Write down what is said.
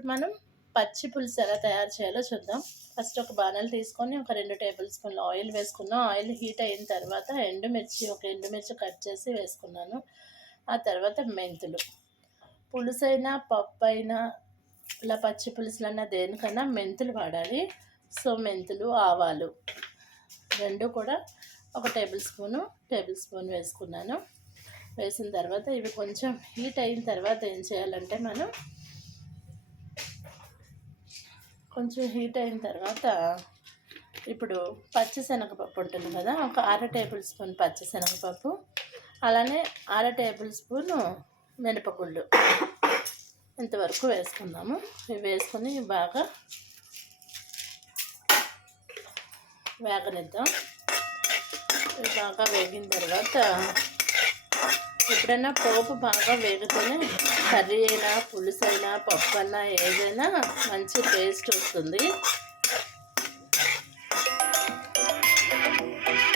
ఇప్పుడు మనం పచ్చి పులుసు ఎలా తయారు చేయాలో చూద్దాం. ఫస్ట్ ఒక బాణలి తీసుకొని ఒక 2 టేబుల్ స్పూన్ల ఆయిల్ వేసుకున్నాం. ఆయిల్ హీట్ అయిన తర్వాత ఒక ఎండుమిర్చి కట్ చేసి వేసుకున్నాను. ఆ తర్వాత మెంతులు. పులుసైనా పప్పైనా ఇలా పచ్చి పులుసులన్నా దేనికన్నా మెంతులు వాడాలి. సో మెంతులు, ఆవాలు 2 కూడా ఒక టేబుల్ స్పూన్ వేసుకున్నాను. వేసిన తర్వాత ఇవి కొంచెం హీట్ అయిన తర్వాత ఏం చేయాలంటే మనం కొంచెం హీట్ అయిన తర్వాత ఇప్పుడు పచ్చిశనగపప్పు ఉంటుంది కదా, ఒక 1/2 టేబుల్ స్పూన్ పచ్చిశనగపప్పు, అలానే 1/2 టేబుల్ స్పూను మినపగుళ్ళు ఇంతవరకు వేసుకుందాము. ఇవి వేసుకొని బాగా వేగనిద్దాం. ఇవి బాగా వేగిన తర్వాత ఎప్పుడైనా పోపు బాగా వేగితేనే కర్రీ అయినా పులుసు అయినా పప్పు అన్నా ఏదైనా మంచి టేస్ట్ వస్తుంది.